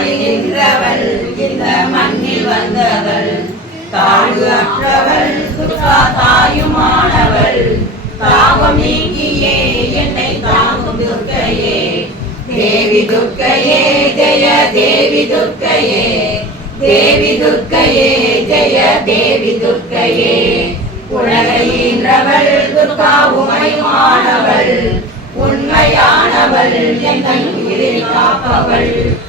தாய் நின்றவள் இந்த மண்ணில் வந்தவள். தாழ்வு அற்றவள் துக்கா தாயுமானவள். தாபம் நீக்கியே என்னை தாங்கும் துர்க்கையே. தேவி துர்க்கையே ஜெய தேவி துர்க்கையே. தேவி துர்க்கையே ஜெய தேவி துர்க்கையே. உலகையின்றவள் துர்கா உமையானவள் உண்மையானவள் எங்கள் உயிரை காப்பவள்.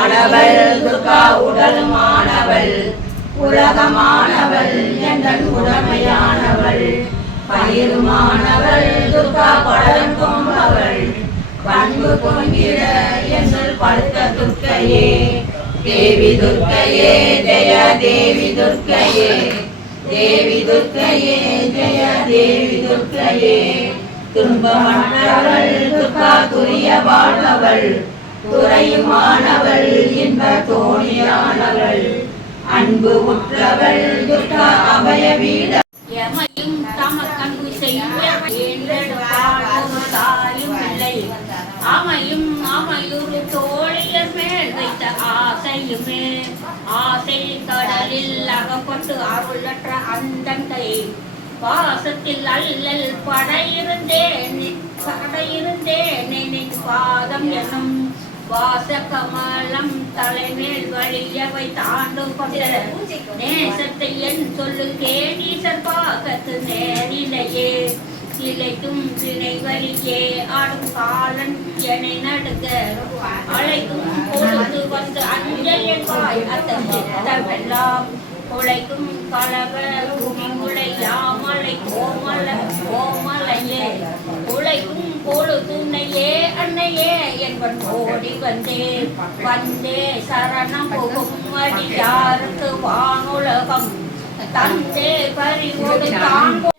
மாணவள் துர்கா உடலுமானவள் உலகமானவள் எங்கள் உடமையானவள். பயிருமானவள் துர்கா படம் கொம்பவள் பண்பு பொங்கிட எங்கள் படுத்த துர்க்கையே. தேவி துர்க்கையே ஜெய தேவி துர்க்கையே. தேவி துர்க்கையே ஜெய தேவி துர்க்கையே. துன்பமற்றவள் துர்கா துரிய வாழ்பவள் துறையுமானவள் இன்ப தோணியானவள். அன்பு உற்றவள் துர்கா அபய வீட எமையும் தமக்கன்பு செய்யும் அமையும் அமையுறு தோழியர் மேல் வைத்த ஆசையுமே. ஆசை கடலில் அகப்பட்டு அருளற்ற அந்தங்கை பாசத்தில் அல்லல் படையிருந்தேன் படையிருந்தேன் பாதம் என்னும் வாச கமலம் தலைமேல் வழியவை தாண்டு கொண்ட நேசத்தை என் சொல்லுகே நீசர் பாகத்து நேரிலையே. இலைக்கும் திணை வழியே ஆடும் காலன் என்னை நடுங்க. அழைக்கும் பொழுது வந்து அஞ்சல் என்பாய் உழைக்கும் கலவ பூமி உழையாமலை கோமல கோமலையே உழைக்கும் பொழுதுன்னையே அன்னையே. என்பன் ஓடி வந்தே வந்தே. சரணம் புகும் அடியாருக்கு வானுலகம். தந்தே பறிவோடு தான்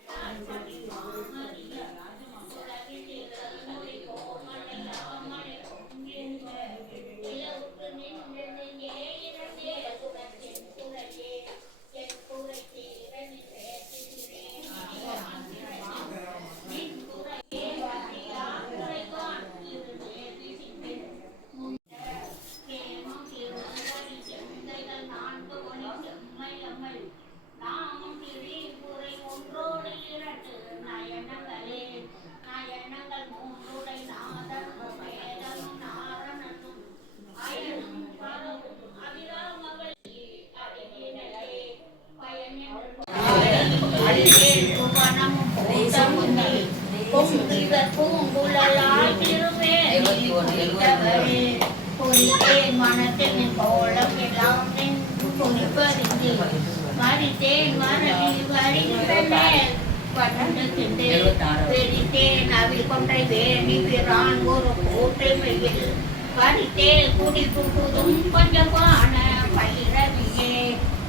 பறித்தே குடி புகுதும் பஞ்சபான பைரவியே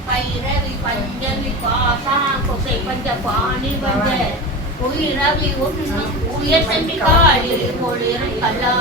பைரவி பஞ்சமி பாசா கொசை பஞ்ச பாணி பஞ்ச உயிரவி ஒன்று உயர் செம்மி காலி ஒளிர் கலா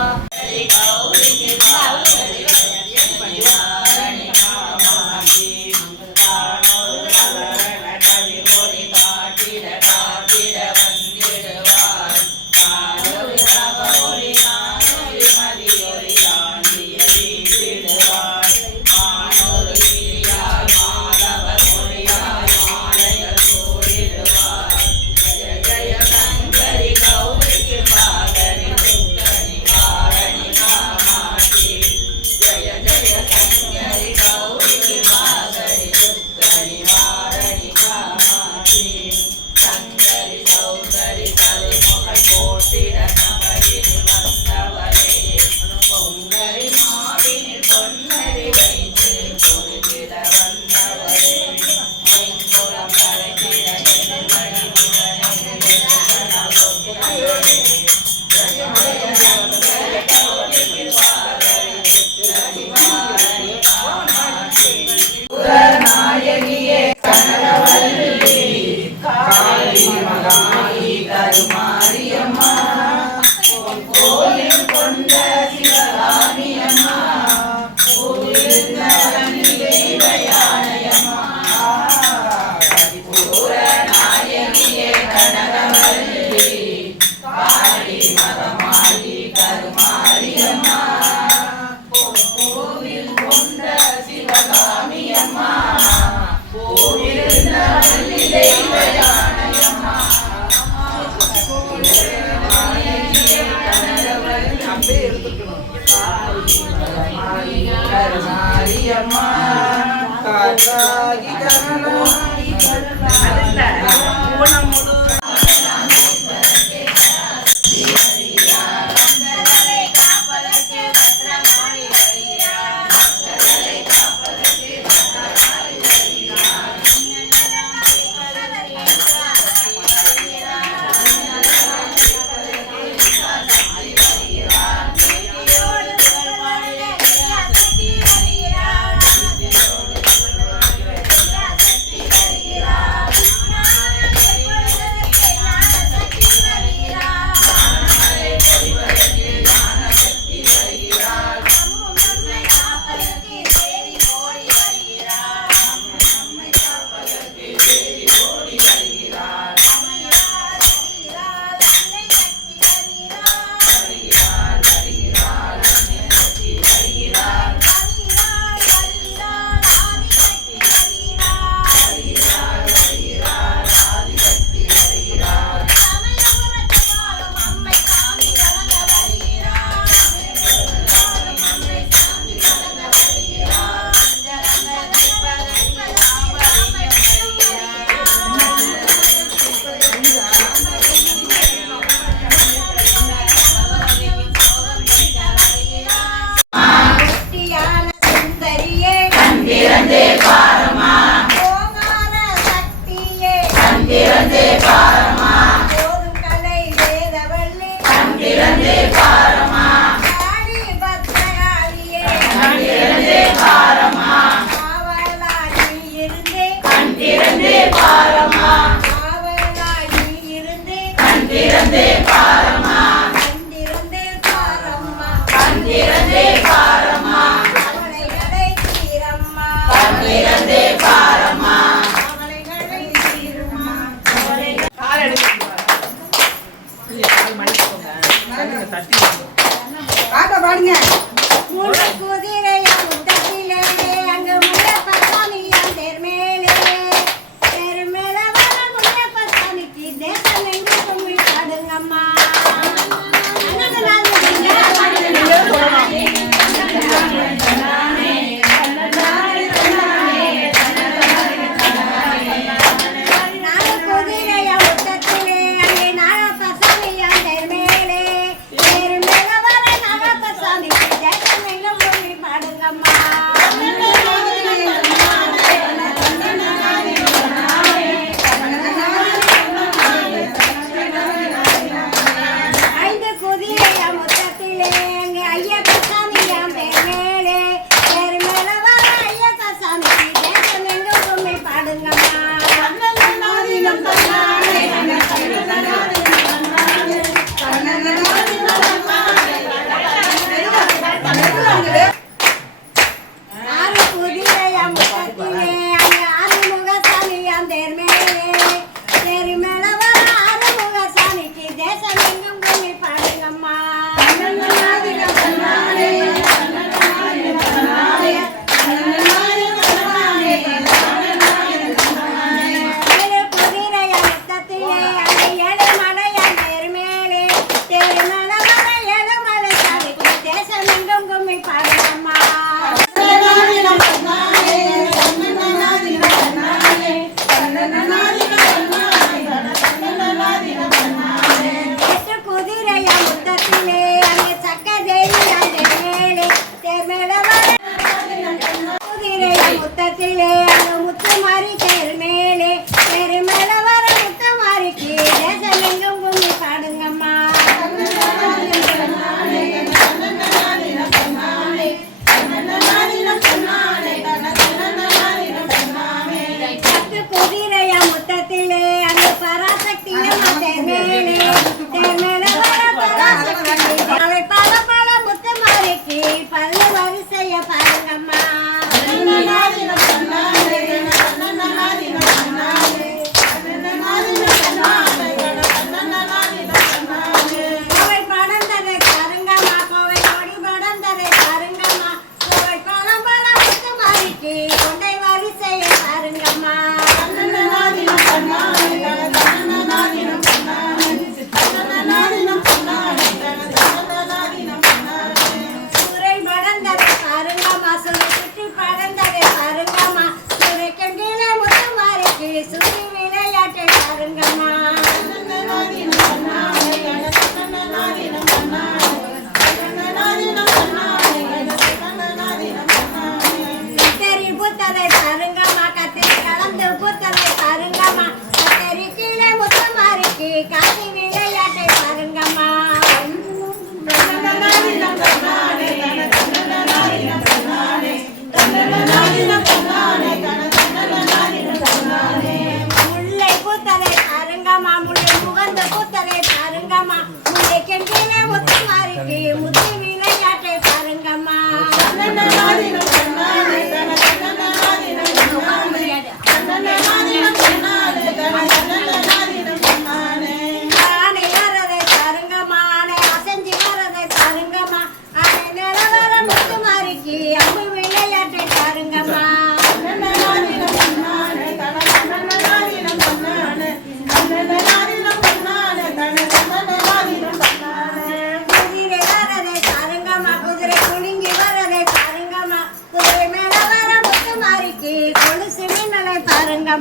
Porque muchas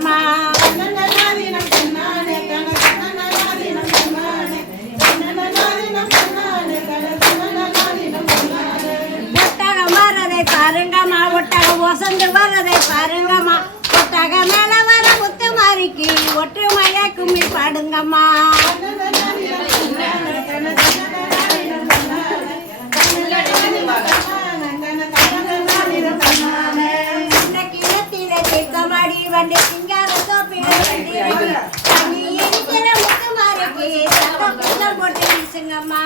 அம்மா. பாருங்கம்மா ஒட்டக வசந்து வர்றதை பாருங்கம்மா. ஒட்டக மேல முத்து மாறிக்கு ஒற்றுமையா கும்மி பாடுங்கம்மா வண்டி பேசுங்கம்மா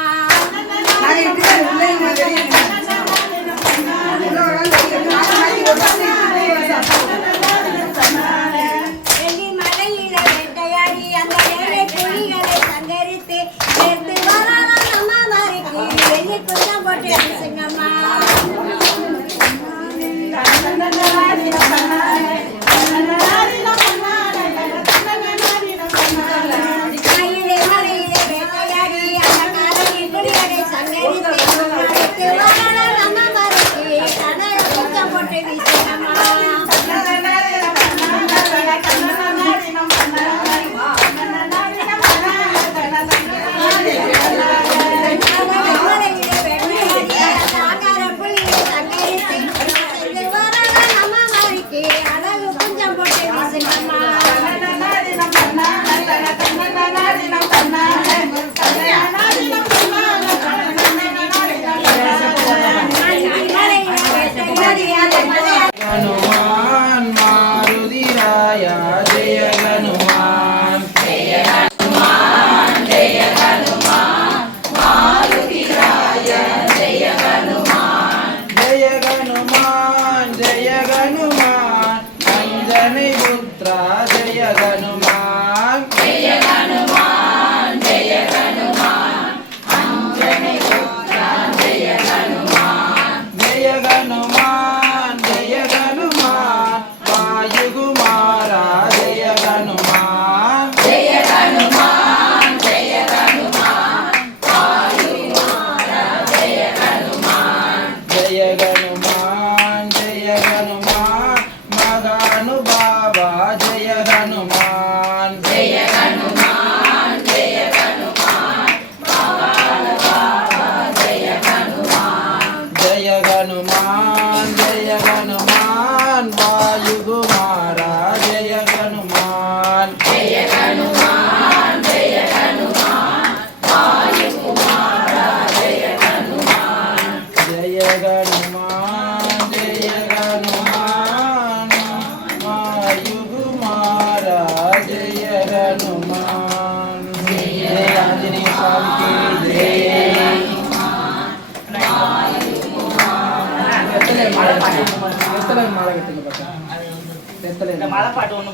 हनुमान जय आंजनेय स्वामी की जय எத்தனை மழை மழை பாட்டு ஒன்று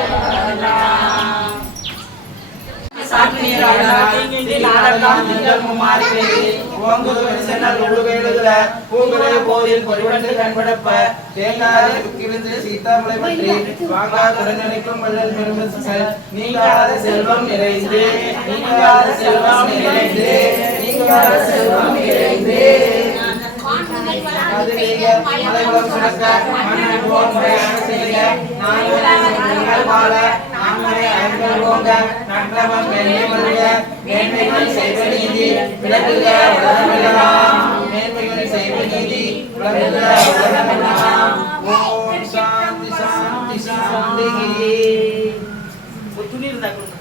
காற்று நீர் ஆடினால் தீங்கின்றி நாடெல்லாம் திங்கள் போதில் கண்படப்ப தேங்காத பற்றி வாங்கா துறநிலைக்கும் வள்ளல் பெருமசல் நீங்காத செல்வம் நிறைந்து நீங்காத செல்வம் நிறைந்து நீங்காத செல்வம் நிறைந்து மலைவளம் சுரக்க மன்னன் வாழ நான்மறை ஐம்பது ஓங்க நற்றவம் வெள்ளை மல்க மேன்மைகள் செய்வ நீதி விளக்குக உலகமெல்லாம். மேன்மைகள் செய்வ நீதி விளக்குக உலகமெல்லாம். ஓம் சாந்தி சாந்தி சாந்தி. துணி இருந்தா கொடுங்க.